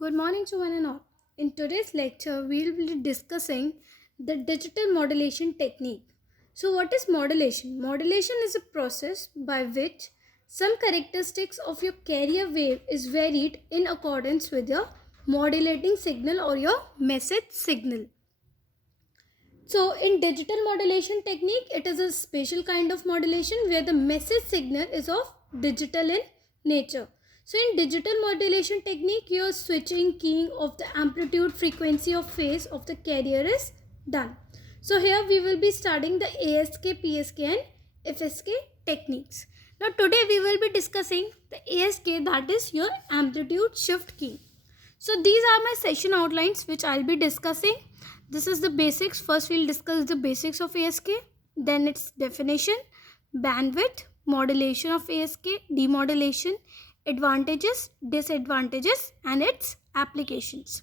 Good morning to one and all. In today's lecture, we will be discussing the digital modulation technique. So, what is modulation? Modulation is a process by which some characteristics of your carrier wave is varied in accordance with your modulating signal or your message signal. So, in digital modulation technique, it is a special kind of modulation where the message signal is of digital in nature. So, in digital modulation technique, your switching keying of the amplitude, frequency of phase of the carrier is done. So, here we will be studying the ASK, PSK and FSK techniques. Now, today we will be discussing the ASK, that is your amplitude shift key. So, these are my session outlines which I will be discussing. This is the basics. First we'll discuss the basics of ASK, then its definition, bandwidth, modulation of ASK, demodulation, advantages, disadvantages and its applications.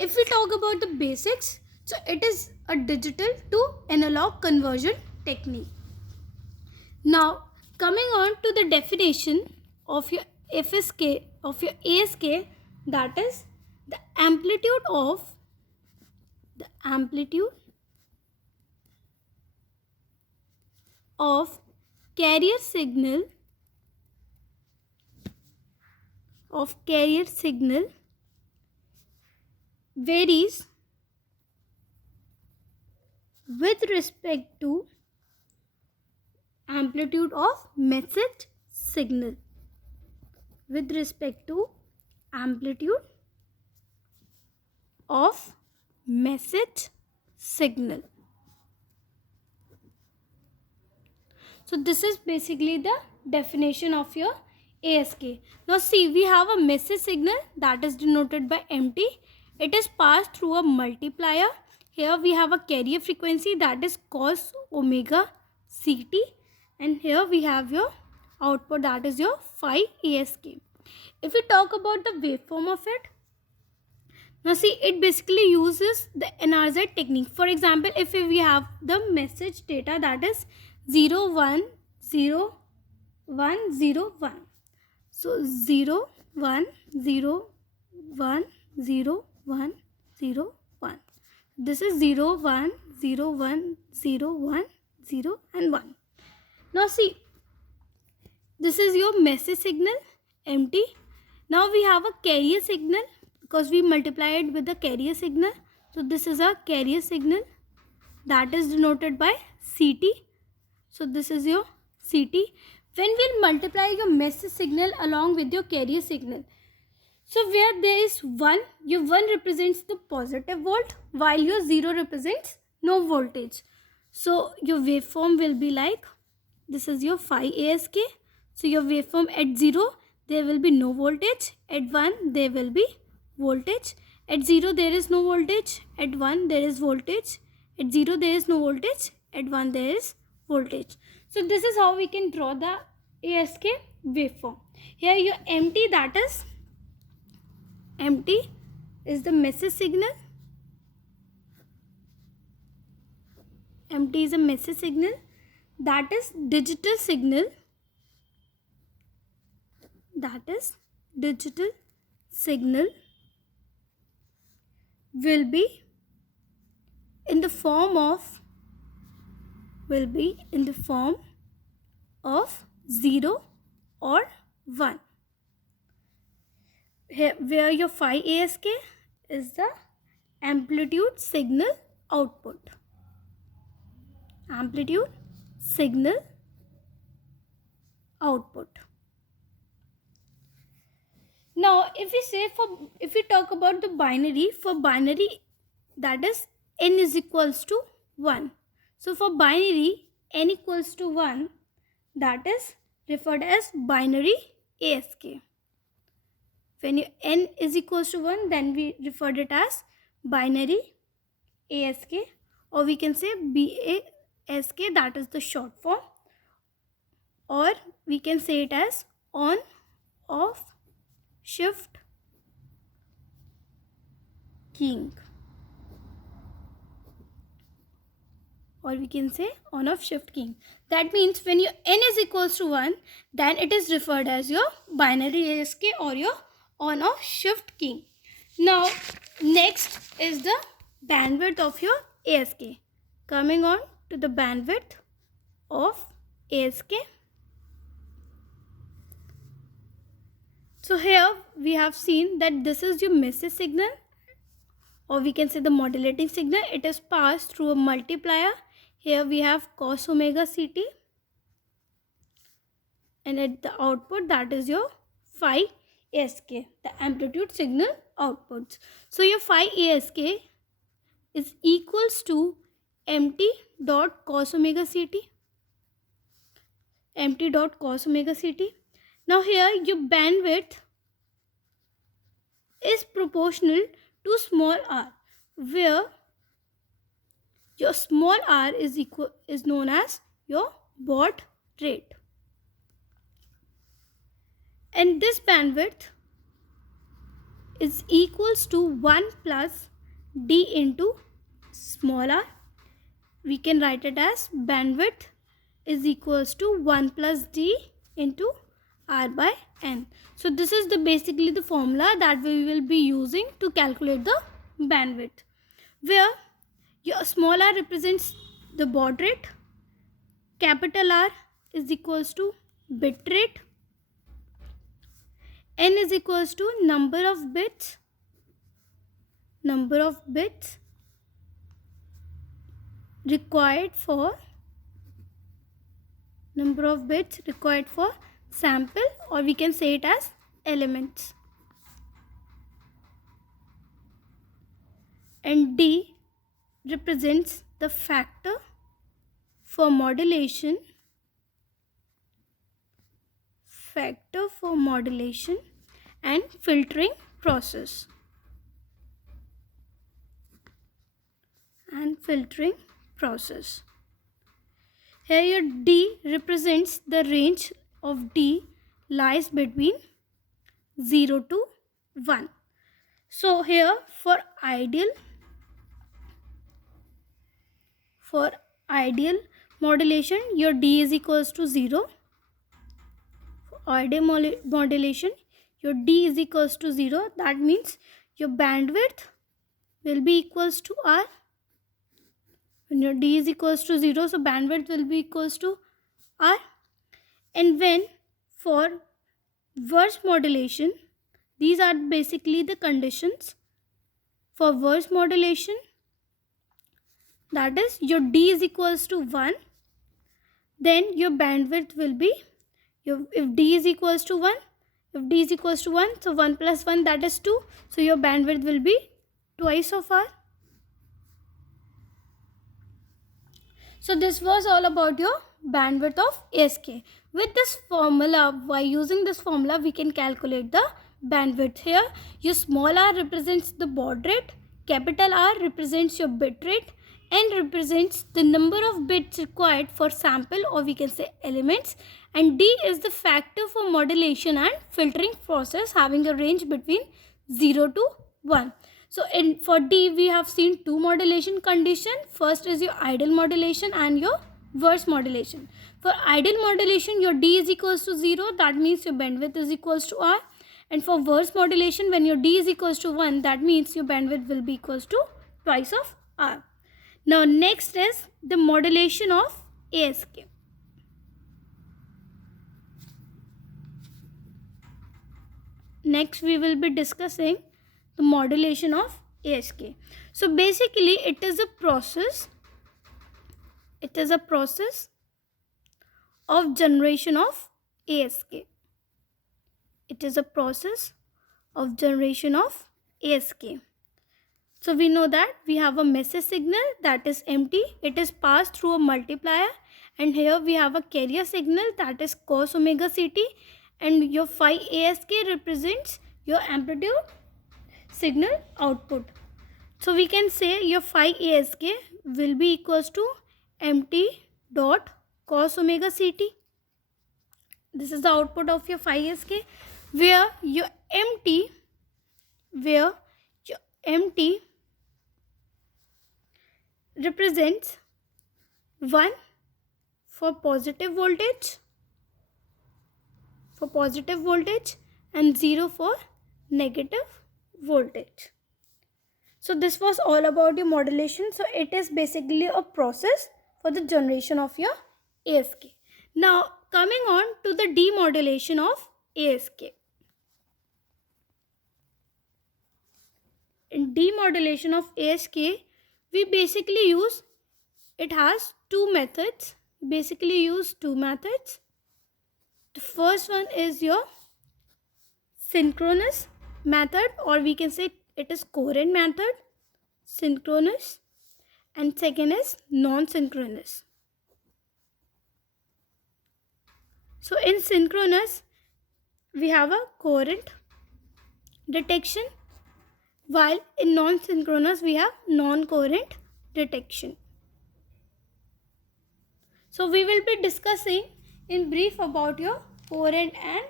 If we talk about the basics, so it is a digital to analog conversion technique. Now coming on to the definition of your FSK, of your ASK, that is the amplitude of carrier signal varies with respect to amplitude of message signal. With respect to amplitude of message signal. So this is basically the definition of your ASK. Now see, we have a message signal that is denoted by MT. It is passed through a multiplier. Here we have a carrier frequency that is cos omega CT, and here we have your output that is your phi ASK. If we talk about the waveform of it, now see, it basically uses the NRZ technique. For example, if we have the message data that is 0 1 0 1 0 1, so 0 1 0 1 0 1 0 1, this is 0 1 0 1 0 1 0 and 1. Now see, this is your message signal MT. Now we have a carrier signal because we multiply it with the carrier signal. So this is a carrier signal that is denoted by CT. So this is your CT. When we multiply your message signal along with your carrier signal, so where there is 1, your 1 represents the positive volt while your 0 represents no voltage. So your waveform will be like, this is your phi ASK. So your waveform at 0 there will be no voltage, at 1 there will be voltage, at 0 there is no voltage, at 1 there is voltage, at 0 there is no voltage, at 1 there is voltage. So this is how we can draw the ASK waveform. Here your MT, that is MT is the message signal. MT is a message signal, that is digital signal, that is digital signal will be in the form of 0 or 1. Here, where your phi ASK is the amplitude signal output. Amplitude signal output. Now if we talk about the binary, for binary, that is n is equals to 1. So for binary n equals to 1, that is referred as binary ASK. When n is equals to 1, then we referred it as binary ASK, or we can say BASK, that is the short form, or we can say it as on off shift keying, or we can say on off shift keying. That means when your n is equals to 1, then it is referred as your binary ASK or your on off shift keying. Now next is the bandwidth of your ASK. Coming on to the bandwidth of ASK. So here we have seen that this is your message signal, or we can say the modulating signal. It is passed through a multiplier. Here we have cos omega ct, and at the output, that is your phi ASK, the amplitude signal outputs. So your phi ASK is equals to mt dot cos omega ct, mt dot cos omega ct. Now here your bandwidth is proportional to small r, where your small r is known as your baud rate, and this bandwidth is equals to 1 plus d into small r. We can write it as bandwidth is equals to 1 plus d into r by n. So this is basically the formula that we will be using to calculate the bandwidth, where your small r represents the baud rate, capital R is equals to bit rate, n is equals to number of bits required for sample, or we can say it as elements, and d represents the factor for modulation and filtering process. Here your d represents the range of d lies between 0 to 1. So here for ideal modulation, your d is equals to 0. For ideal modulation, your d is equals to 0. That means your bandwidth will be equals to r. When your d is equals to 0, so bandwidth will be equals to r. And when for verse modulation, these are basically the conditions for verse modulation. That is, your d is equals to 1, then your bandwidth will be, if d is equals to 1, so 1 plus 1, that is 2. So your bandwidth will be twice of r. So this was all about your bandwidth of ASK. With this formula, by using this formula, we can calculate the bandwidth. Here, your small r represents the baud rate, capital R represents your bit rate, n represents the number of bits required for sample, or we can say elements, and d is the factor for modulation and filtering process having a range between 0 to 1. So for D, we have seen two modulation condition. First is your ideal modulation and your verse modulation. For ideal modulation, your D is equals to 0. That means your bandwidth is equals to R. And for verse modulation, when your D is equals to 1, that means your bandwidth will be equals to twice of R. Now next is the modulation of ASK. Next we will be discussing the modulation of ASK. So basically it is a process of generation of ASK. So we know that we have a message signal, that is empty. It is passed through a multiplier, and here we have a carrier signal, that is cos omega ct, and your phi ASK represents your amplitude signal output. So we can say your phi ASK will be equals to mt dot cos omega ct. This is the output of your phi ASK, where your mt represents 1 for positive voltage and 0 for negative voltage. So this was all about your modulation. So it is basically a process for the generation of your ASK. Now coming on to the demodulation of ASK. In demodulation of ASK, we basically use, it has two methods. Basically use two methods. The first one is your synchronous method, or we can say it is coherent method, synchronous, and second is non-synchronous. So in synchronous, we have a coherent detection, while in non-synchronous, we have non-coherent detection. So we will be discussing in brief about your coherent and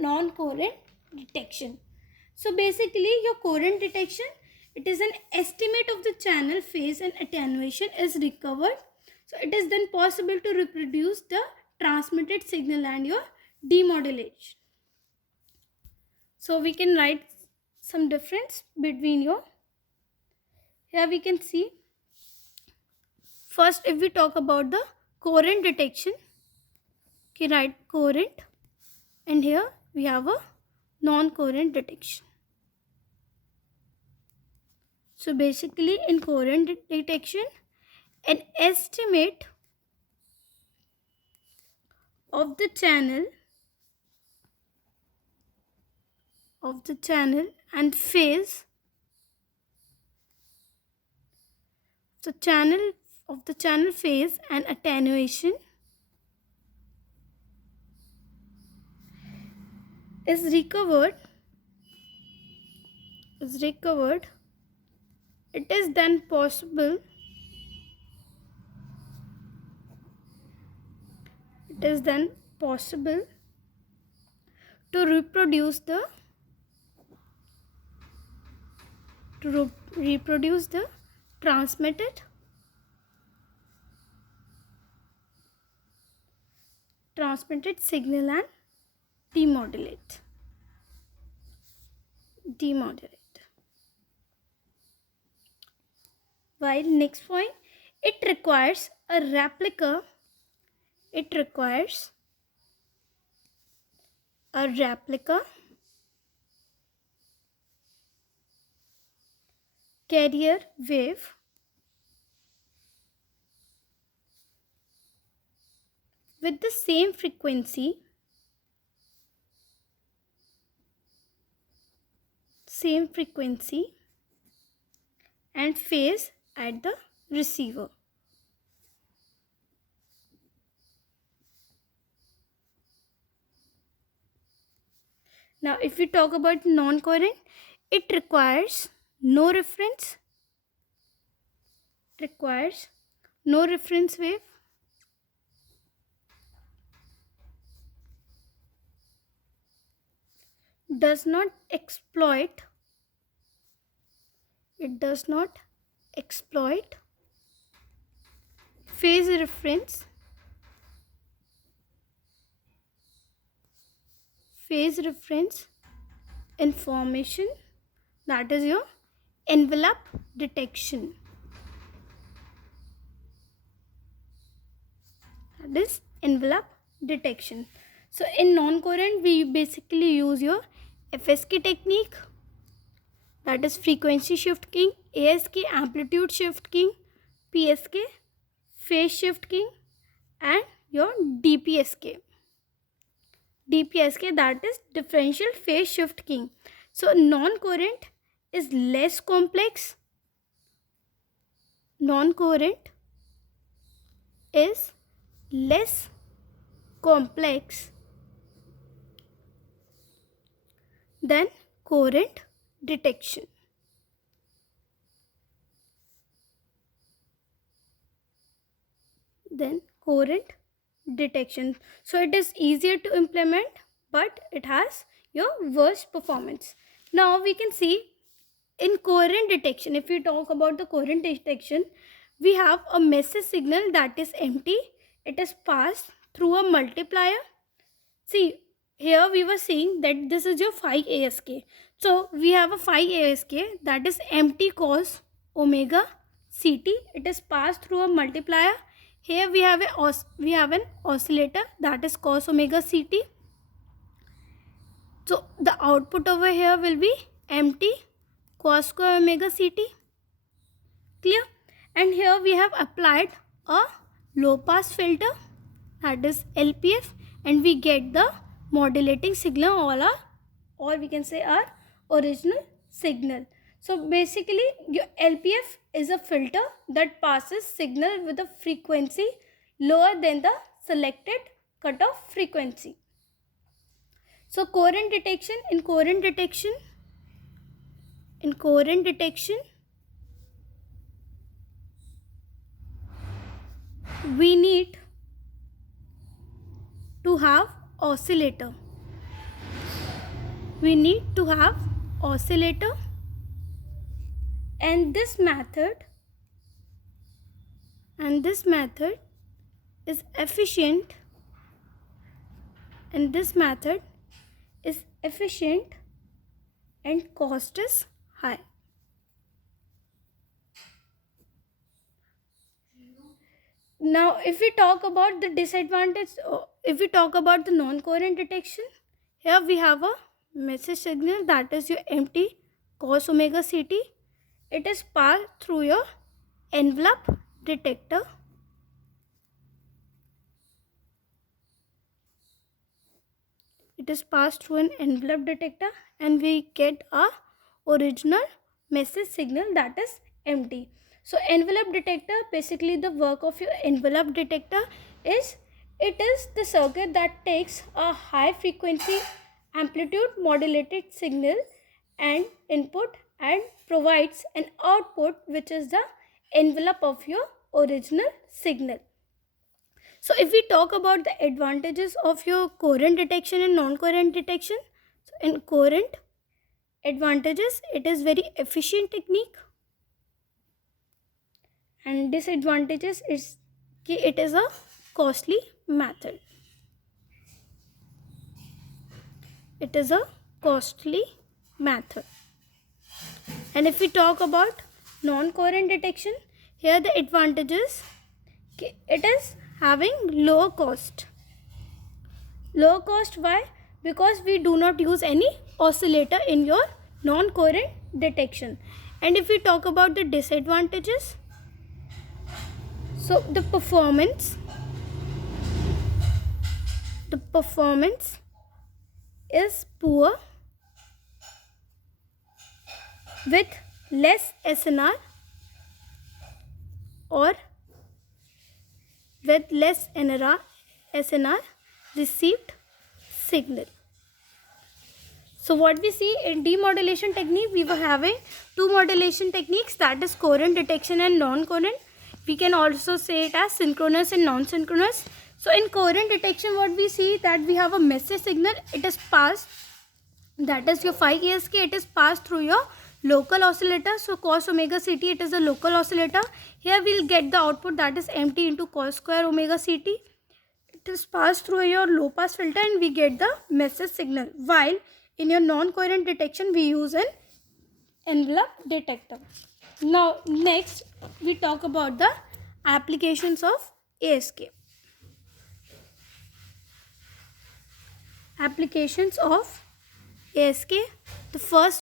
non-coherent detection. So basically your coherent detection, it is an estimate of the channel phase and attenuation is recovered. So it is then possible to reproduce the transmitted signal and your demodulation. So we can write some difference between your, here we can see, first if we talk about the coherent detection, okay, write coherent, and here we have a non-coherent detection. So basically in coherent detection, an estimate of the channel and phase, the channel phase and attenuation is recovered. It is then possible to reproduce the transmitted signal and demodulate. While next point, it requires a replica. Carrier wave with the same frequency and phase at the receiver. Now if we talk about non-coherent, it requires no reference wave, does not exploit phase reference information, that is your envelope detection. So in non-coherent, we basically use your FSK technique, that is frequency shift keying, ASK amplitude shift keying, PSK phase shift keying, and your DPSK, that is differential phase shift keying. So non-coherent is less complex. Than coherent detection. So it is easier to implement, but it has your worst performance. Now we can see in coherent detection, if we talk about the coherent detection, we have a message signal that is empty. It is passed through a multiplier. See, here we were saying that this is your 5 ASK. So we have a phi ASK, that is empty cos omega CT. It is passed through a multiplier. Here we have an oscillator, that is cos omega CT. So the output over here will be empty cos square omega CT. Clear? And here we have applied a low pass filter, that is LPF, and we get the modulating signal, or we can say our original signal. So basically your LPF is a filter that passes signal with a frequency lower than the selected cutoff frequency. So in coherent detection, we need to have oscillator. And this method is efficient, and cost is high. Now if we talk about the disadvantage, if we talk about the non-coherent detection, here we have a message signal, that is your empty cos omega CT. It is passed through your envelope detector. And we get a original message signal, that is empty. So envelope detector, basically the work of your envelope detector is, it is the circuit that takes a high frequency amplitude modulated signal and input and provides an output which is the envelope of your original signal. So if we talk about the advantages of your coherent detection and non-coherent detection, so in coherent advantages, it is very efficient technique, and disadvantages is it is a costly method. And if we talk about non-coherent detection, here the advantages, it is having low cost. Why? Because we do not use any oscillator in your non-coherent detection. And if we talk about the disadvantages, so the performance is poor with less SNR or with less SNR received signal. So what we see in demodulation technique, we were having two modulation techniques, that is coherent detection and non-coherent. We can also say it as synchronous and non-synchronous. So in coherent detection, what we see, that we have a message signal, it is passed, that is your phi ASK, it is passed through your local oscillator. So cos omega CT, it is a local oscillator. Here we will get the output, that is empty into cos square omega CT. It is passed through your low pass filter and we get the message signal. While in your non-coherent detection, we use an envelope detector. Now next we talk about the applications of ASK. The first